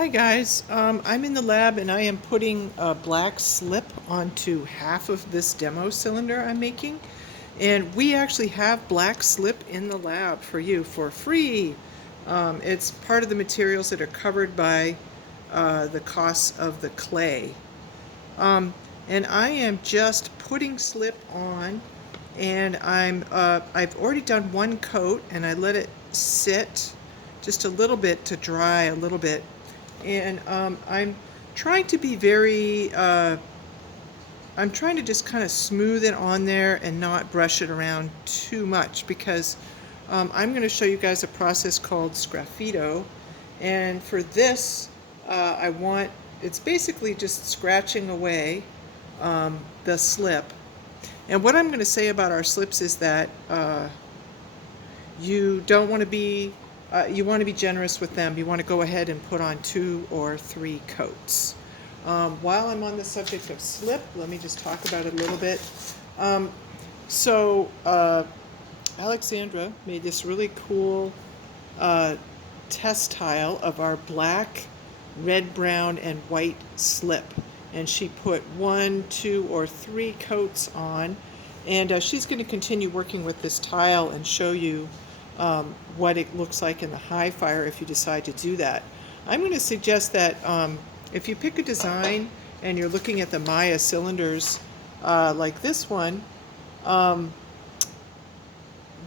Hi guys, I'm in the lab and I am putting a black slip onto half of this demo cylinder I'm making. And we actually have black slip in the lab for you for free. It's part of the materials that are covered by the costs of the clay. And I am just putting slip on, and I've already done one coat and I let it sit just a little bit to dry a little bit. And I'm trying to be I'm trying to just kind of smooth it on there and not brush it around too much, because I'm going to show you guys a process called sgraffito. And for this, it's basically just scratching away the slip. And what I'm going to say about our slips is that you don't want to be, you want to be generous with them. You want to go ahead and put on 2 or 3 coats. While I'm on the subject of slip, let me just talk about it a little bit. So Alexandra made this really cool test tile of our black, red, brown, and white slip. And she put 1, 2, or 3 coats on. And she's going to continue working with this tile and show you what it looks like in the high fire if you decide to do that. I'm going to suggest that if you pick a design and you're looking at the Maya cylinders like this one,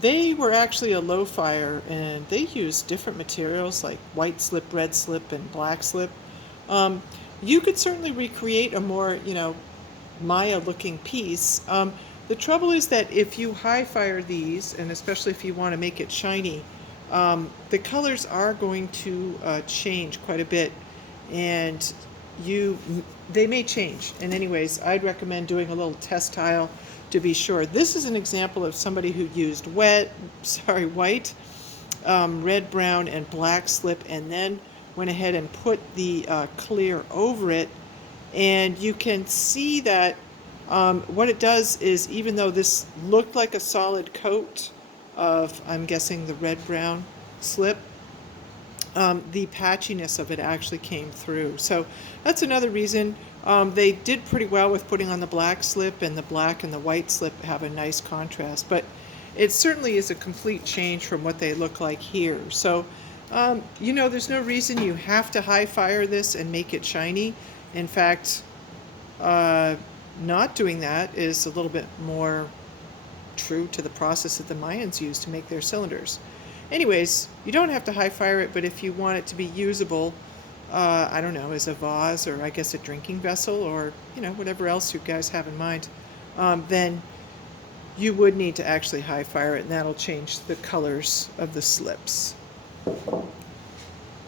they were actually a low fire and they used different materials like white slip, red slip, and black slip. You could certainly recreate a more, Maya looking piece. The trouble is that if you high fire these, and especially if you want to make it shiny, the colors are going to change quite a bit, and they may change. And anyways, I'd recommend doing a little test tile to be sure. This is an example of somebody who used white, red, brown, and black slip, and then went ahead and put the clear over it. And you can see that what it does is, even though this looked like a solid coat of, I'm guessing, the red-brown slip, the patchiness of it actually came through. So that's another reason. They did pretty well with putting on the black slip, and the black and the white slip have a nice contrast. But it certainly is a complete change from what they look like here. So, there's no reason you have to high fire this and make it shiny. In fact, not doing that is a little bit more true to the process that the Mayans used to make their cylinders. Anyways, you don't have to high fire it, but if you want it to be usable, I don't know, as a vase, or I guess a drinking vessel, or whatever else you guys have in mind, then you would need to actually high fire it, and that'll change the colors of the slips.